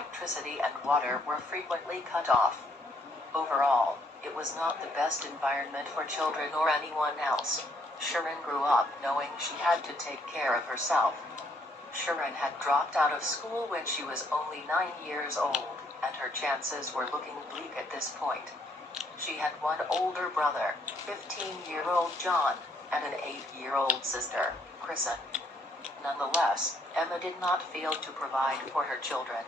electricity and water were frequently cut off. Overall, it was not the best environment for children or anyone else. Sharon grew up knowing she had to take care of herself. Sharon had dropped out of school when she was only 9 years old, and her chances were looking bleak at this point. She had one older brother, 15-year-old John, and an 8-year-old sister, Kristen. Nonetheless, Emma did not fail to provide for her children.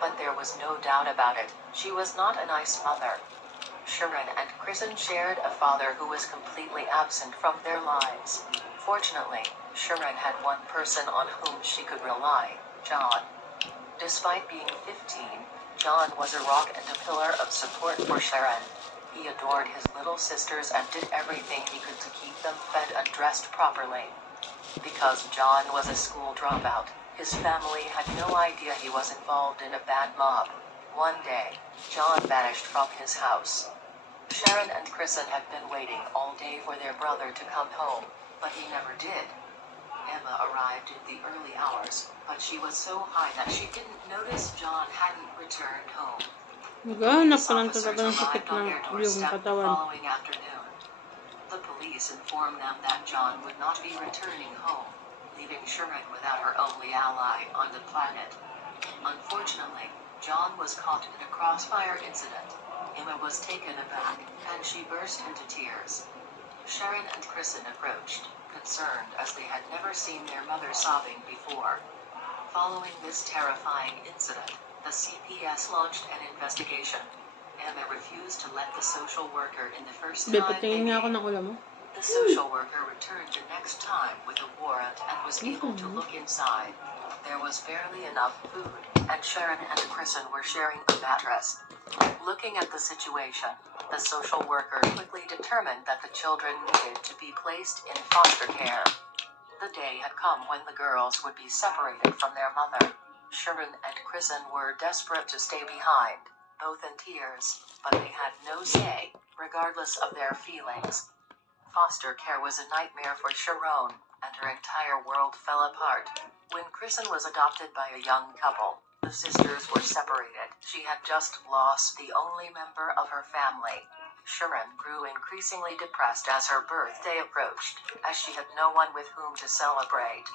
But there was no doubt about it, she was not a nice mother. Sharon and Kristen shared a father who was completely absent from their lives. Fortunately, Sharon had one person on whom she could rely, John. Despite being 15, John was a rock and a pillar of support for Sharon. He adored his little sisters and did everything he could to keep them fed and dressed properly. Because John was a school dropout, his family had no idea he was involved in a bad mob. One day, John vanished from his house. Sharon and Kristen had been waiting all day for their brother to come home, but he never did. Emma arrived in the early hours, but she was so high that she didn't notice John hadn't returned home. Naghahanap Police ka lang officers talaga ng sakit arrived on ng their yung doorstep the katawan. following afternoon. The police informed them that John would not be returning home, leaving Sharon without her only ally on the planet. Unfortunately, John was caught in a crossfire incident. Emma was taken aback, and she burst into tears. Sharon and Kristen approached, concerned as they had never seen their mother sobbing before. Following this terrifying incident, the CPS launched an investigation. Emma refused to let the social worker in the first time they Patingin nga ako came. ng ulam mo. The social worker returned the next time with a warrant and was able to look inside. There was barely enough food, and Sharon and Kristen were sharing a mattress. Looking at the situation, the social worker quickly determined that the children needed to be placed in foster care. The day had come when the girls would be separated from their mother. Sharon and Kristen were desperate to stay behind, both in tears, but they had no say, regardless of their feelings. Foster care was a nightmare for Sharon, and her entire world fell apart. When Kristen was adopted by a young couple, the sisters were separated. She had just lost the only member of her family. Sharon grew increasingly depressed as her birthday approached, as she had no one with whom to celebrate.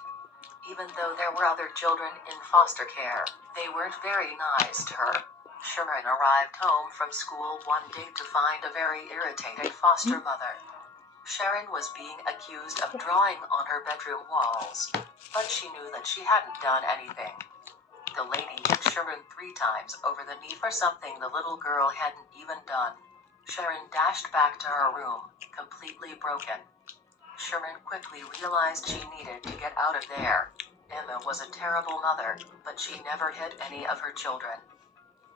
Even though there were other children in foster care, they weren't very nice to her. Sharon arrived home from school one day to find a very irritated foster mother. Sharon was being accused of drawing on her bedroom walls, but she knew that she hadn't done anything. The lady hit Sharon 3 times over the knee for something the little girl hadn't even done. Sharon dashed back to her room, completely broken. Sharon quickly realized she needed to get out of there. Emma was a terrible mother, but she never hit any of her children.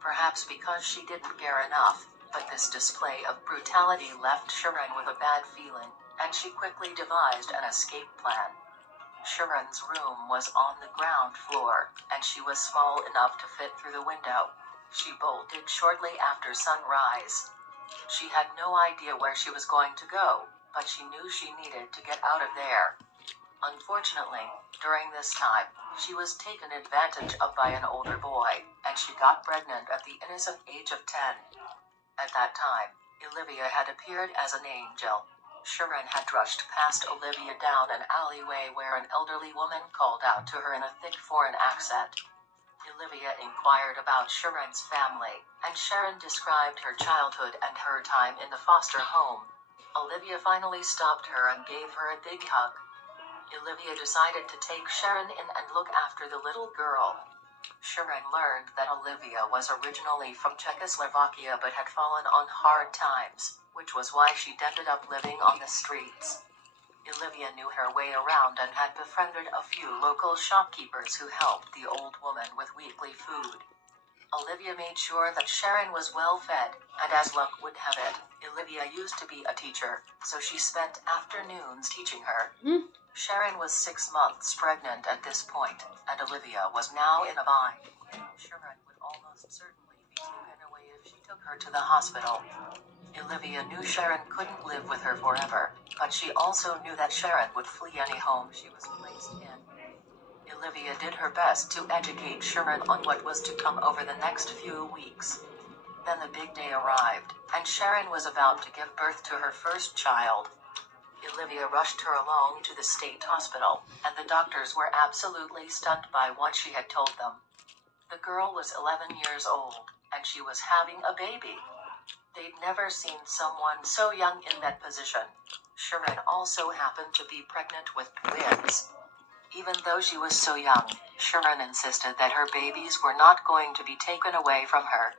Perhaps because she didn't care enough, but this display of brutality left Sharon with a bad feeling, and she quickly devised an escape plan. Sharon's room was on the ground floor, and she was small enough to fit through the window. She bolted shortly after sunrise. She had no idea where she was going to go, but she knew she needed to get out of there. Unfortunately, during this time, she was taken advantage of by an older boy, and she got pregnant at the innocent age of 10. At that time, Olivia had appeared as an angel. Sharon had rushed past Olivia down an alleyway where an elderly woman called out to her in a thick foreign accent. Olivia inquired about Sharon's family, and Sharon described her childhood and her time in the foster home. Olivia finally stopped her and gave her a big hug. Olivia decided to take Sharon in and look after the little girl. Sharon learned that Olivia was originally from Czechoslovakia but had fallen on hard times, which was why she'd ended up living on the streets. Olivia knew her way around and had befriended a few local shopkeepers who helped the old woman with weekly food. Olivia made sure that Sharon was well fed, and as luck would have it, Olivia used to be a teacher, so she spent afternoons teaching her. Sharon was 6 months pregnant at this point, and Olivia was now in a bind. Sharon would almost certainly be taken away if she took her to the hospital. Olivia knew Sharon couldn't live with her forever, but she also knew that Sharon would flee any home she was placed in. Olivia did her best to educate Sharon on what was to come over the next few weeks. Then the big day arrived, and Sharon was about to give birth to her first child. Olivia rushed her along to the state hospital, and the doctors were absolutely stunned by what she had told them. The girl was 11 years old, and she was having a baby. They'd never seen someone so young in that position. Sharon also happened to be pregnant with twins. Even though she was so young, Sharon insisted that her babies were not going to be taken away from her.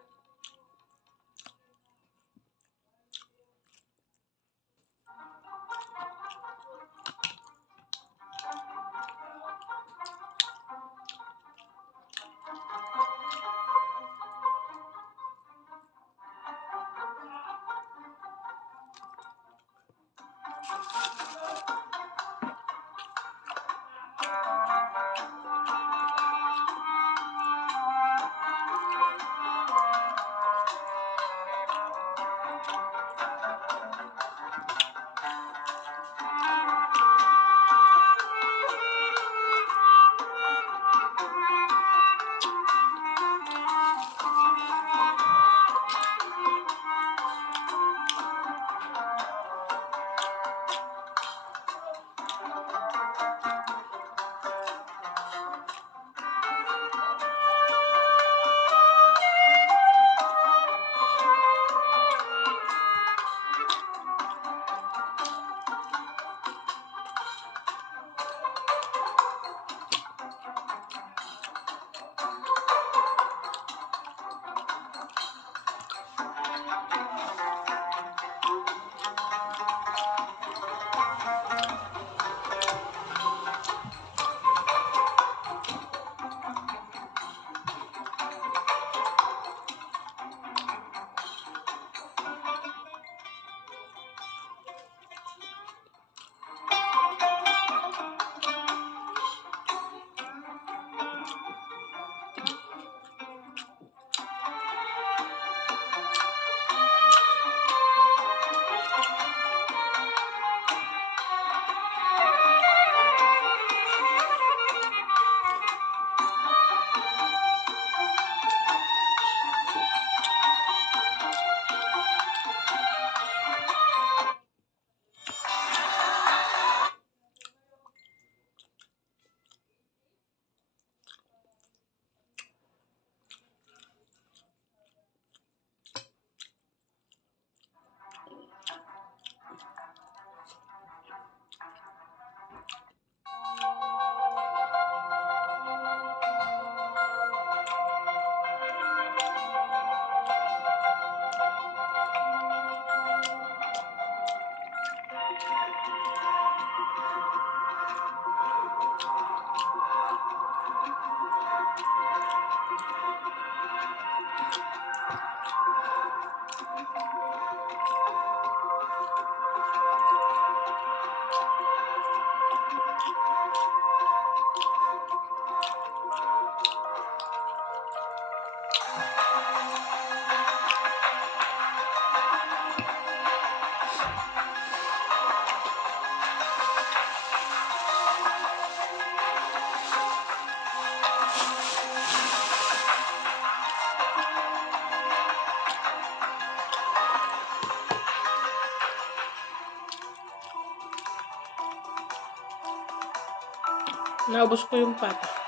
Naubos ko yung pata.